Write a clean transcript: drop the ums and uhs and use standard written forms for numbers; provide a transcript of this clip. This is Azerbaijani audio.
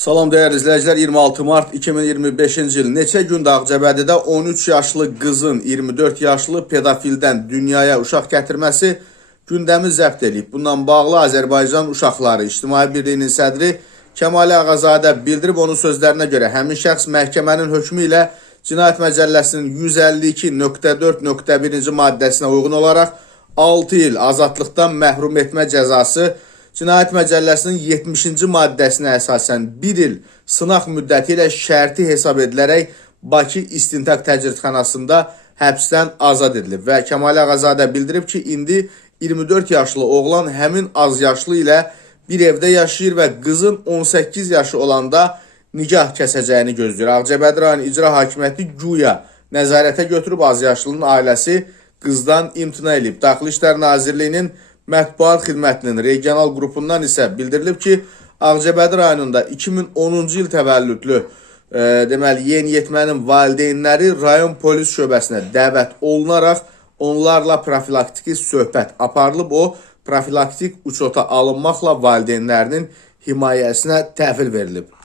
Salam dəyərli izləyicilər, 26 mart 2025-ci il neçə gündə Ağcabədidə 13 yaşlı qızın 24 yaşlı pedofildən dünyaya uşaq gətirməsi gündəmi zəbt edib. Bundan bağlı Azərbaycan Uşaqları İctimai Birliyinin sədri Kəmal Ağazadə bildirib. Onun sözlərinə görə həmin şəxs məhkəmənin hökmü ilə Cinayət Məcəlləsinin 152.4.1-ci maddəsinə uyğun olaraq 6 il azadlıqdan məhrum etmə cəzası, Cinayət Məcəlləsinin 70-ci maddəsinə əsasən 1 il sınaq müddəti ilə şərti hesab edilərək Bakı İstintaq Təcridxanasında həbsdən azad edilib və Kəmal Ağazadə bildirib ki, indi 24 yaşlı oğlan həmin az yaşlı ilə bir evdə yaşayır və qızın 18 yaşı olanda nikah kəsəcəyini gözləyir. Ağcabədi rayon İcra Hakimiyyəti güya nəzarətə götürüb az yaşlının ailəsi qızdan imtina edib. Daxili İşlər Nazirliyinin Mətbuat Xidmətinin regional qrupundan isə bildirilib ki, Ağcabədi rayonunda 2010-cu il təvəllüdlü yeniyetmənin valideynləri rayon polis şöbəsinə dəvət olunaraq onlarla profilaktiki söhbət aparılıb. O, profilaktik uçota alınmaqla valideynlərinin himayəsinə təhvil verilib.